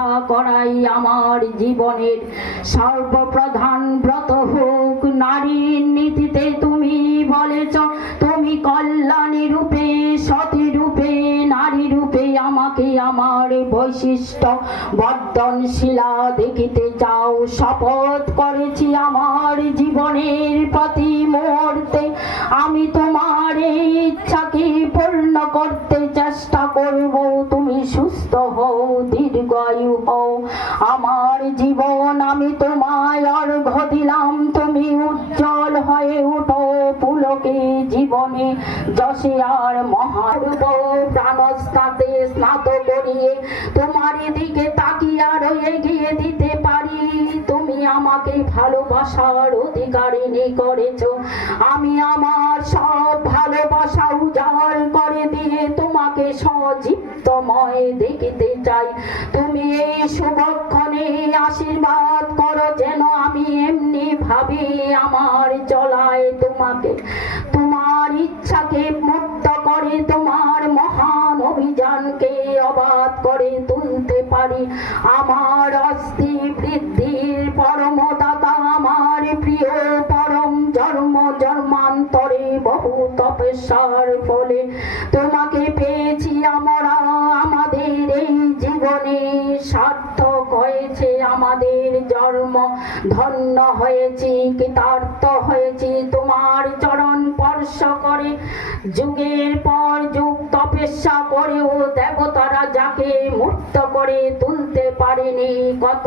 পূজা করাই আমার জীবনের সর্বপ্রধান ব্রত হোক। নারীর নীতিতে তুমি বলেছ তুমি কল্যাণী রূপে, সতী রূপে, নারী রূপে আমাকে আমার বৈশিষ্ট্য বর্ধনশীলা দেখিতে চাও। শপথ করেছি আমার জীবনের প্রতি মুহূর্তে আমি তোমার এই ইচ্ছাকে পূর্ণ করতে চেষ্টা করব। তুমি সুস্থ হও, দীর্ঘায়ু হও। আমার জীবন আমি তোমায় অর্ঘ্য দিলাম। তুমি উজ্জ্বল হয়ে উঠো পুলকে জীবনে যশে আর মহারূপ প্রাণস্নাতে স্নাত করিয়ে তোমার দিকে তাকিয়ে আরো এগিয়ে দিতে পারি। তুমি আমাকে ভালোবাসার অধিকারিণী করেছ। আমি আমার সব ভালোবাসা উজাড় করে দিয়ে তোমাকে সজীবময় দেখিতে চাই। তুমি এই শুভক্ষণে আশীর্বাদ করো যেন আমি এমনি ভাবে আমার চলায় তোমাকে তোমার ইচ্ছাকে মুক্ত করে তোমার মহান অভিযানকে অবাধ করে তুলতে পারি। আমার অস্থি বৃদ্ধির পরমদাতা আমার প্রিয় পরম জন্ম জন্মান্তরে বহু তপস্যার ফলে তোমাকে পেয়েছি আমরা। আমাদের এই জীবনে সার্থক হয়েছে আমাদের জন্ম, ধন্য হয়েছি, কৃতার্থ হয়েছি তোমার চরণ স্পর্শ করে। যুগের পর যুগ তপস্যা করেও দেবতারা যাকে মুক্ত করে তুলতে পারেনি, কত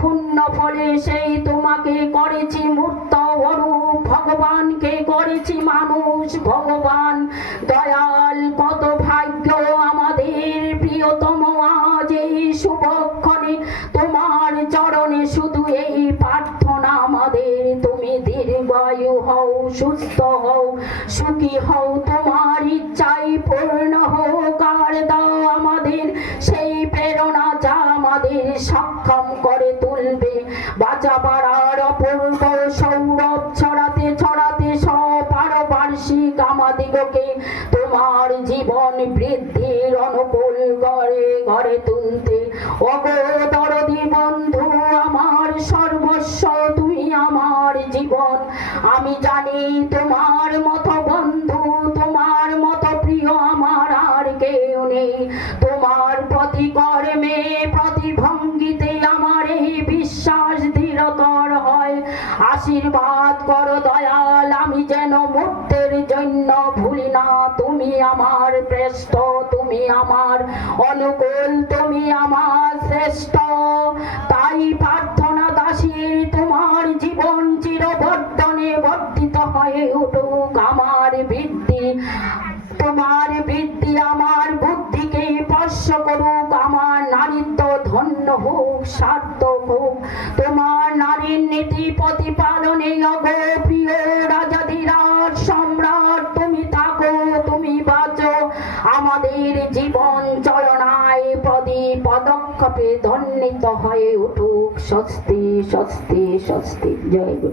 পুণ্য ফলে সেই তোমাকে করেছি মূর্ত অরূপ, ভগবানকে করেছি মানুষ। ভগবান দয়াল, কত ভাগ্য আমাদের প্রিয়তম আজ এই শুভক্ষণে তোমার চরণে শুধু এই প্রার্থনা আমাদের তুমি দীর্ঘায়ু হও, সুস্থ হও, সুখী হও, তোমার ইচ্ছাই পূর্ণ হোক। আর দাও আমাদের সেই প্রেরণা যা আমাদের সক্ষম করে তুলবে বাঁচাবার আর অপূর্ব সৌরভ ছড়াতে ছড়াতে সপারপার্শ্বিক আমাদিগকে তোমার জীবন বৃদ্ধির অনুকূল ঘরে ঘরে তুলতে। ওগো দরদি বন্ধু, আমার সর্বস্ব তুমি আমার জীবন। আমি জানি তোমার মতো বন্ধু, তোমার মতো প্রিয় আমার আর কেউ নেই। তোমার প্রতি কর্মে প্রতি ভঙ্গিতে আমার এই বিশ্বাস দৃঢ়তর হয়। আশীর্বাদ করো দয়াল, আমি যেন মুহূর্তের জন্য ভুলি না তুমি আমার শ্রেষ্ঠ, তুমি আমার অনুকূল, তুমি আমার শ্রেষ্ঠ। তাই প্রার্থনা দাসীর তোমার জীবন চিরবর্ধনে বর্ধিত হয়ে উঠুক। আমার বৃদ্ধি তোমার বৃদ্ধি আমার বুদ্ধিকে স্পর্শ করুক। আমার নারীত্ব ধন্য হোক, সার্থক হোক তোমার নারীর নীতি প্রতিপালনে। অগো প্রিয় রাজাধিরাজ সম্রাট, তুমি থাকো, তুমি বাঁচো। আমাদের জীবন চলনায় প্রতি পদক্ষেপে ধন্যিত হয়ে উঠুক। স্বস্তি, স্বস্তি, স্বস্তি। জয় গুরু।